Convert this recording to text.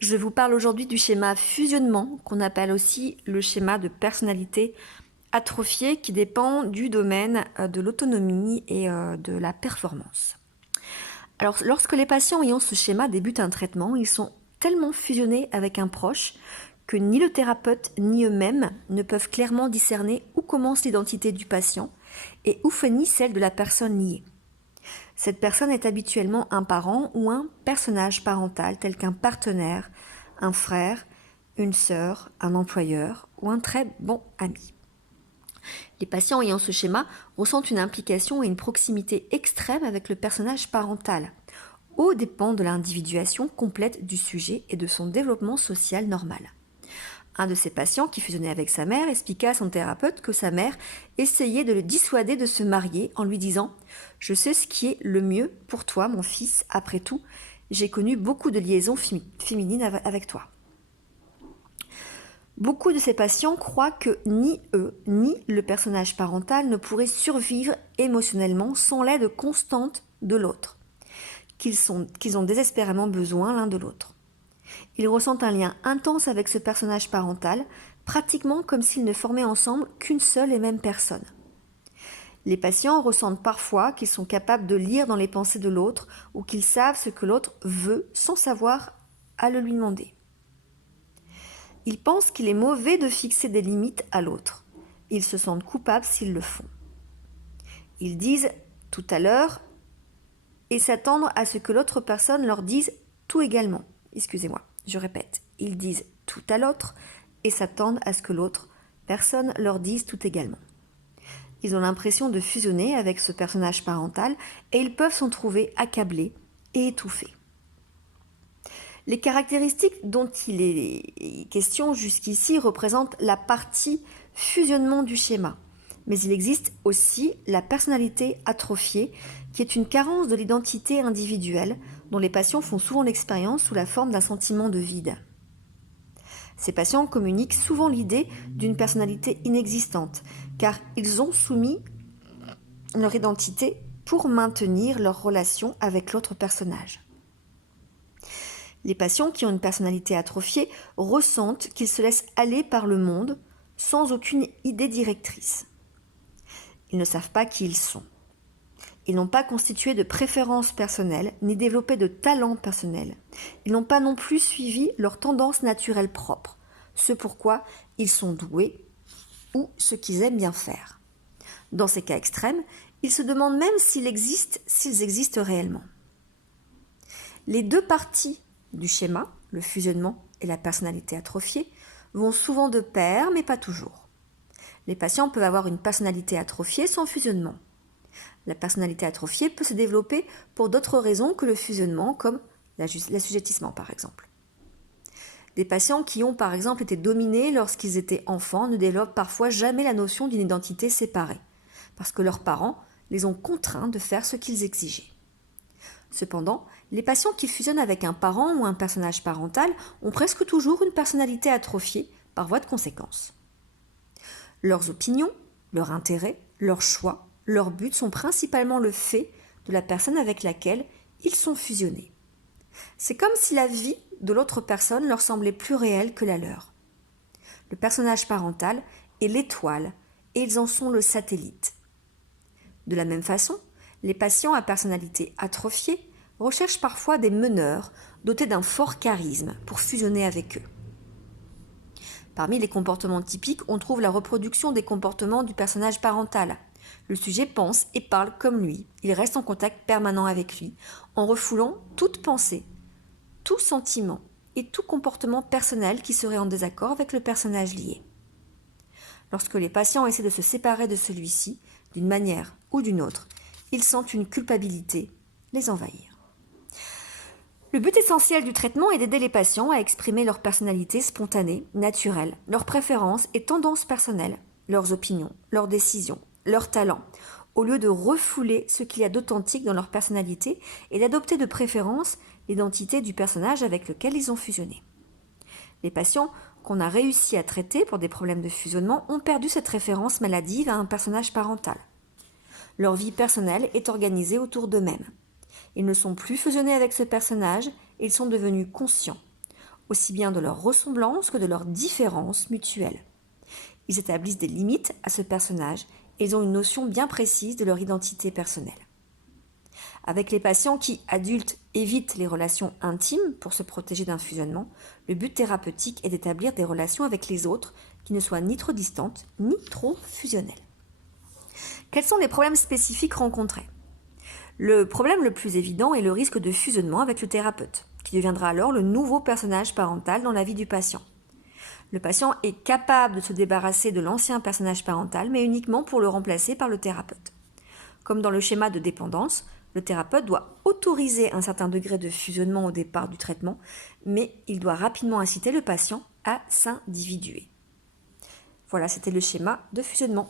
Je vous parle aujourd'hui du schéma fusionnement, qu'on appelle aussi le schéma de personnalité atrophiée, qui dépend du domaine de l'autonomie et de la performance. Alors, lorsque les patients ayant ce schéma débutent un traitement, ils sont tellement fusionnés avec un proche que ni le thérapeute ni eux-mêmes ne peuvent clairement discerner où commence l'identité du patient et où finit celle de la personne liée. Cette personne est habituellement un parent ou un personnage parental tel qu'un partenaire, un frère, une sœur, un employeur ou un très bon ami. Les patients ayant ce schéma ressentent une implication et une proximité extrême avec le personnage parental, au dépend de l'individuation complète du sujet et de son développement social normal. Un de ces patients qui fusionnait avec sa mère expliqua à son thérapeute que sa mère essayait de le dissuader de se marier en lui disant « Je sais ce qui est le mieux pour toi, mon fils, après tout, j'ai connu beaucoup de liaisons féminines avec toi. » Beaucoup de ces patients croient que ni eux, ni le personnage parental ne pourraient survivre émotionnellement sans l'aide constante de l'autre, qu'ils ont désespérément besoin l'un de l'autre. Ils ressentent un lien intense avec ce personnage parental, pratiquement comme s'ils ne formaient ensemble qu'une seule et même personne. Les patients ressentent parfois qu'ils sont capables de lire dans les pensées de l'autre ou qu'ils savent ce que l'autre veut sans savoir à le lui demander. Ils pensent qu'il est mauvais de fixer des limites à l'autre. Ils se sentent coupables s'ils le font. Ils disent tout à l'heure et s'attendent à ce que l'autre personne leur dise tout également. Excusez-moi, je répète. Ils disent tout à l'autre et s'attendent à ce que l'autre personne leur dise tout également. Ils ont l'impression de fusionner avec ce personnage parental et ils peuvent s'en trouver accablés et étouffés. Les caractéristiques dont il est question jusqu'ici représentent la partie fusionnement du schéma. Mais il existe aussi la personnalité atrophiée, qui est une carence de l'identité individuelle dont les patients font souvent l'expérience sous la forme d'un sentiment de vide. Ces patients communiquent souvent l'idée d'une personnalité inexistante, car ils ont soumis leur identité pour maintenir leur relation avec l'autre personnage. Les patients qui ont une personnalité atrophiée ressentent qu'ils se laissent aller par le monde sans aucune idée directrice. Ils ne savent pas qui ils sont. Ils n'ont pas constitué de préférences personnelles ni développé de talents personnels. Ils n'ont pas non plus suivi leurs tendances naturelles propres, ce pourquoi ils sont doués ou ce qu'ils aiment bien faire. Dans ces cas extrêmes, ils se demandent même s'ils existent réellement. Les deux parties du schéma, le fusionnement et la personnalité atrophiée, vont souvent de pair, mais pas toujours. Les patients peuvent avoir une personnalité atrophiée sans fusionnement. La personnalité atrophiée peut se développer pour d'autres raisons que le fusionnement, comme l'assujettissement par exemple. Des patients qui ont par exemple été dominés lorsqu'ils étaient enfants ne développent parfois jamais la notion d'une identité séparée, parce que leurs parents les ont contraints de faire ce qu'ils exigeaient. Cependant, les patients qui fusionnent avec un parent ou un personnage parental ont presque toujours une personnalité atrophiée par voie de conséquence. Leurs opinions, leurs intérêts, leurs choix, leurs buts sont principalement le fait de la personne avec laquelle ils sont fusionnés. C'est comme si la vie de l'autre personne leur semblait plus réelle que la leur. Le personnage parental est l'étoile et ils en sont le satellite. De la même façon, les patients à personnalité atrophiée recherchent parfois des meneurs dotés d'un fort charisme pour fusionner avec eux. Parmi les comportements typiques, on trouve la reproduction des comportements du personnage parental. Le sujet pense et parle comme lui, il reste en contact permanent avec lui, en refoulant toute pensée, tout sentiment et tout comportement personnel qui serait en désaccord avec le personnage lié. Lorsque les patients essaient de se séparer de celui-ci, d'une manière ou d'une autre, ils sentent une culpabilité les envahir. Le but essentiel du traitement est d'aider les patients à exprimer leur personnalité spontanée, naturelle, leurs préférences et tendances personnelles, leurs opinions, leurs décisions, leurs talents, au lieu de refouler ce qu'il y a d'authentique dans leur personnalité et d'adopter de préférence l'identité du personnage avec lequel ils ont fusionné. Les patients qu'on a réussi à traiter pour des problèmes de fusionnement ont perdu cette référence maladive à un personnage parental. Leur vie personnelle est organisée autour d'eux-mêmes. Ils ne sont plus fusionnés avec ce personnage et ils sont devenus conscients. aussi bien de leur ressemblance que de leurs différences mutuelles. Ils établissent des limites à ce personnage et ils ont une notion bien précise de leur identité personnelle. Avec les patients qui, adultes, évitent les relations intimes pour se protéger d'un fusionnement, le but thérapeutique est d'établir des relations avec les autres qui ne soient ni trop distantes ni trop fusionnelles. Quels sont les problèmes spécifiques rencontrés ? Le problème le plus évident est le risque de fusionnement avec le thérapeute, qui deviendra alors le nouveau personnage parental dans la vie du patient. Le patient est capable de se débarrasser de l'ancien personnage parental, mais uniquement pour le remplacer par le thérapeute. Comme dans le schéma de dépendance, le thérapeute doit autoriser un certain degré de fusionnement au départ du traitement, mais il doit rapidement inciter le patient à s'individuer. Voilà, c'était le schéma de fusionnement.